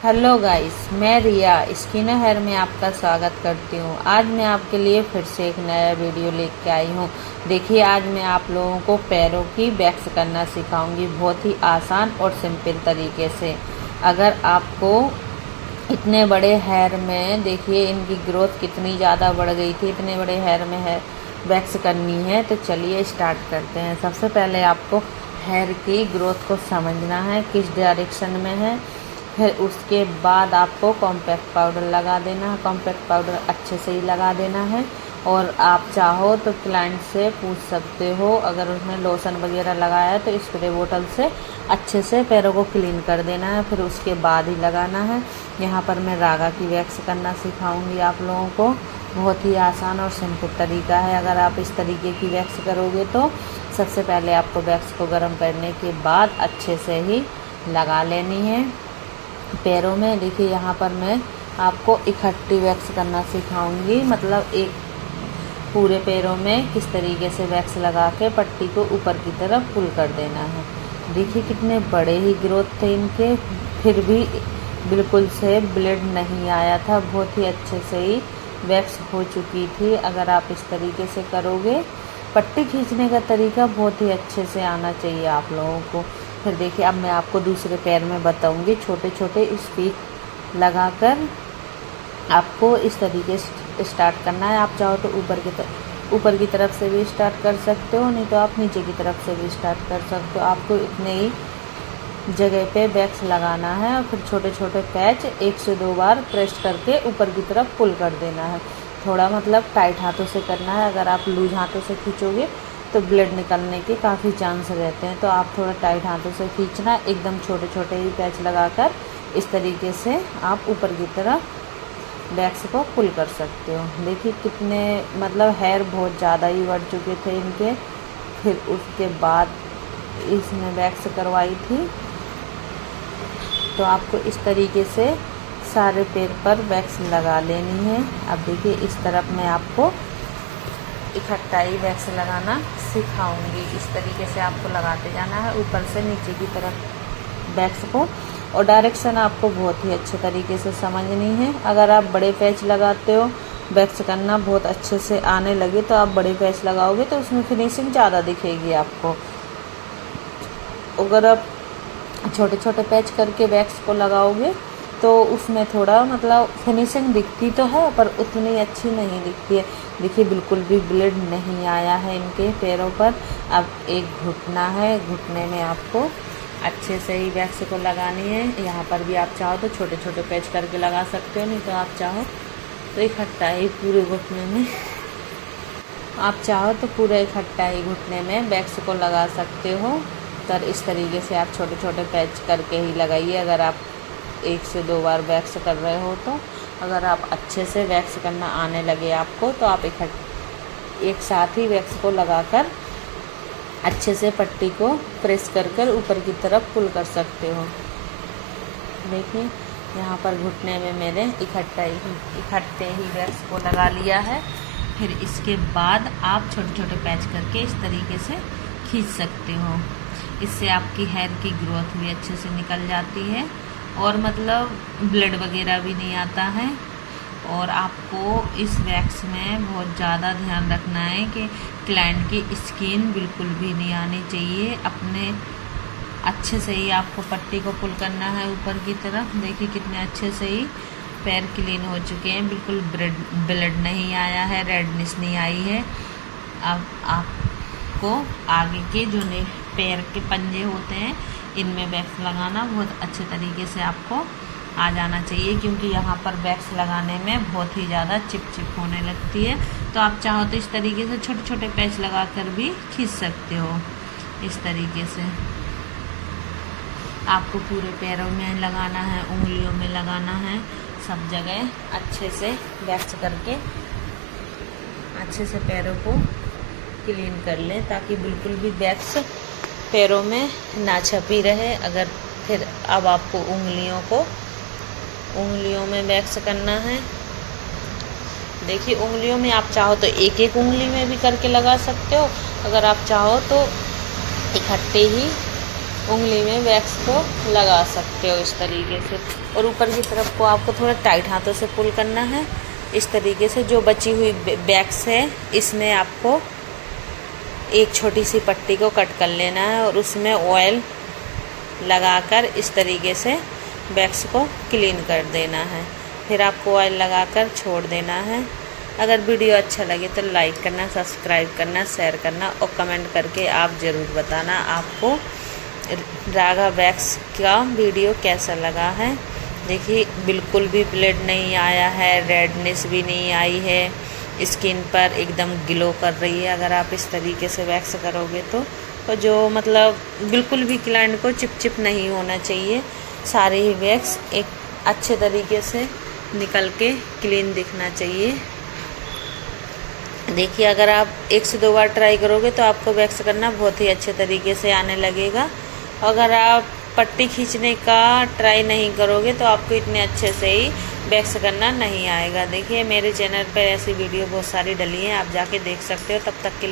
Hello guys, मैं रिया skin hair में आपका स्वागत करती हूँ। आज मैं आपके लिए फिर से एक नया वीडियो लेके आई हूँ। देखिए, आज मैं आप लोगों को पैरों की वैक्स करना सिखाऊंगी, बहुत ही आसान और सिंपल तरीके से। अगर आपको इतने बड़े हेयर में, देखिए इनकी ग्रोथ कितनी ज़्यादा बढ़ गई थी, इतने बड़े हेयर में है वैक्स करनी है, तो चलिए स्टार्ट करते हैं। सबसे पहले आपको हेयर की ग्रोथ को समझना है, किस डायरेक्शन में है। फिर उसके बाद आपको कॉम्पैक्ट पाउडर लगा देना है। कॉम्पैक्ट पाउडर अच्छे से ही लगा देना है। और आप चाहो तो क्लाइंट से पूछ सकते हो, अगर उसने लोशन वगैरह लगाया है तो स्प्रे बोतल से अच्छे से पैरों को क्लीन कर देना है, फिर उसके बाद ही लगाना है। यहाँ पर मैं रागा की वैक्स करना सिखाऊंगी आप लोगों को। बहुत ही आसान और सिंपल तरीका है। अगर आप इस तरीके की वैक्स करोगे तो सबसे पहले आपको वैक्स को गर्म करने के बाद अच्छे से ही लगा लेनी है पैरों में। देखिए, यहाँ पर मैं आपको इकट्ठी वैक्स करना सिखाऊंगी, मतलब एक पूरे पैरों में किस तरीके से वैक्स लगा के पट्टी को ऊपर की तरफ पुल कर देना है। देखिए कितने बड़े ही ग्रोथ थे इनके, फिर भी बिल्कुल से ब्लेड नहीं आया था। बहुत ही अच्छे से ही वैक्स हो चुकी थी। अगर आप इस तरीके से करोगे, पट्टी खींचने का तरीका बहुत ही अच्छे से आना चाहिए आप लोगों को। फिर देखिए, अब मैं आपको दूसरे पैर में बताऊंगी। छोटे छोटे स्पीक लगाकर आपको इस तरीके से स्टार्ट करना है। आप चाहो तो ऊपर की तरफ से भी स्टार्ट कर सकते हो, नहीं तो आप नीचे की तरफ से भी स्टार्ट कर सकते हो। आपको इतने ही जगह पे वैक्स लगाना है और फिर छोटे छोटे पैच 1 से 2 बार प्रेस करके ऊपर की तरफ पुल कर देना है। थोड़ा मतलब टाइट हाथों से करना है। अगर आप लूज हाथों से खींचोगे तो ब्लेड निकलने के काफ़ी चांस रहते हैं, तो आप थोड़ा टाइट हाथों से खींचना। एकदम छोटे छोटे ही पैच लगाकर इस तरीके से आप ऊपर की तरफ वैक्स को पुल कर सकते हो। देखिए कितने, मतलब हेयर बहुत ज़्यादा ही बढ़ चुके थे इनके। फिर उसके बाद इसमें वैक्स करवाई थी, तो आपको इस तरीके से सारे पैर पर वैक्स लगा लेनी है। अब देखिए, इस तरफ मैं आपको इकट्ठा ही वैक्स लगाना सिखाऊंगी। इस तरीके से आपको लगाते जाना है ऊपर से नीचे की तरफ वैक्स को, और डायरेक्शन आपको बहुत ही अच्छे तरीके से समझनी है। अगर आप बड़े पैच लगाते हो, वैक्स करना बहुत अच्छे से आने लगे तो आप बड़े पैच लगाओगे तो उसमें फिनिशिंग ज़्यादा दिखेगी आपको। अगर आप छोटे छोटे पैच करके वैक्स को लगाओगे तो उसमें थोड़ा मतलब फिनिशिंग दिखती तो है, पर उतनी अच्छी नहीं दिखती है। देखिए बिल्कुल भी ब्लेड नहीं आया है इनके पैरों पर। अब एक घुटना है, घुटने में आपको अच्छे से ही वैक्स को लगानी है। यहाँ पर भी आप चाहो तो छोटे छोटे पैच करके लगा सकते हो, नहीं तो आप चाहो तो इकट्ठा ही पूरे घुटने में, आप चाहो तो पूरा इकट्ठा ही घुटने में वैक्स को लगा सकते हो। तो इस तरीके से आप छोटे छोटे पैच करके ही लगाइए। अगर आप 1 से 2 बार वैक्स कर रहे हो तो, अगर आप अच्छे से वैक्स करना आने लगे आपको, तो आप एक साथ ही वैक्स को लगाकर अच्छे से पट्टी को प्रेस कर ऊपर की तरफ पुल कर सकते हो। देखिए यहाँ पर घुटने में मेरे इकट्ठे ही वैक्स को लगा लिया है। फिर इसके बाद आप छोटे छोटे पैच करके इस तरीके से खींच सकते हो। इससे आपकी हेयर की ग्रोथ भी अच्छे से निकल जाती है और मतलब ब्लड वगैरह भी नहीं आता है। और आपको इस वैक्स में बहुत ज़्यादा ध्यान रखना है कि क्लाइंट की स्किन बिल्कुल भी नहीं आनी चाहिए। अपने अच्छे से ही आपको पट्टी को पुल करना है ऊपर की तरफ। देखिए कितने अच्छे से ही पैर क्लीन हो चुके हैं, बिल्कुल ब्लड नहीं आया है, रेडनेस नहीं आई है। अब आपको आगे के जो पैर के पंजे होते हैं इनमें वैक्स लगाना बहुत अच्छे तरीके से आपको आ जाना चाहिए, क्योंकि यहाँ पर वैक्स लगाने में बहुत ही ज़्यादा चिपचिप होने लगती है। तो आप चाहो तो इस तरीके से छोटे छोटे पैच लगाकर भी खींच सकते हो। इस तरीके से आपको पूरे पैरों में लगाना है, उंगलियों में लगाना है, सब जगह अच्छे से वैक्स करके अच्छे से पैरों को क्लीन कर लें, ताकि बिल्कुल भी वैक्स पैरों में ना छपी रहे। अगर फिर अब आपको उंगलियों में वैक्स करना है। देखिए उंगलियों में आप चाहो तो एक एक उंगली में भी करके लगा सकते हो। अगर आप चाहो तो इकट्ठे ही उंगली में वैक्स को लगा सकते हो इस तरीके से। और ऊपर की तरफ को आपको थोड़ा टाइट हाथों से पुल करना है इस तरीके से। जो बची हुई वैक्स है इसमें आपको एक छोटी सी पट्टी को कट कर लेना है और उसमें ऑयल लगाकर इस तरीके से वैक्स को क्लीन कर देना है। फिर आपको ऑयल लगाकर छोड़ देना है। अगर वीडियो अच्छा लगे तो लाइक करना, सब्सक्राइब करना, शेयर करना और कमेंट करके आप ज़रूर बताना आपको रागा वैक्स का वीडियो कैसा लगा है। देखिए बिल्कुल भी ब्लेड नहीं आया है, रेडनेस भी नहीं आई है, स्किन पर एकदम ग्लो कर रही है अगर आप इस तरीके से वैक्स करोगे तो। और जो मतलब बिल्कुल भी क्लाइंट को चिपचिप नहीं होना चाहिए, सारी ही वैक्स एक अच्छे तरीके से निकल के क्लीन दिखना चाहिए। देखिए अगर आप 1 से 2 बार ट्राई करोगे तो आपको वैक्स करना बहुत ही अच्छे तरीके से आने लगेगा। अगर आप पट्टी खींचने का ट्राई नहीं करोगे तो आपको इतने अच्छे से ही वैक्स करना नहीं आएगा। देखिए मेरे चैनल पर ऐसी वीडियो बहुत सारी डली हैं, आप जाके देख सकते हो। तब तक के लिए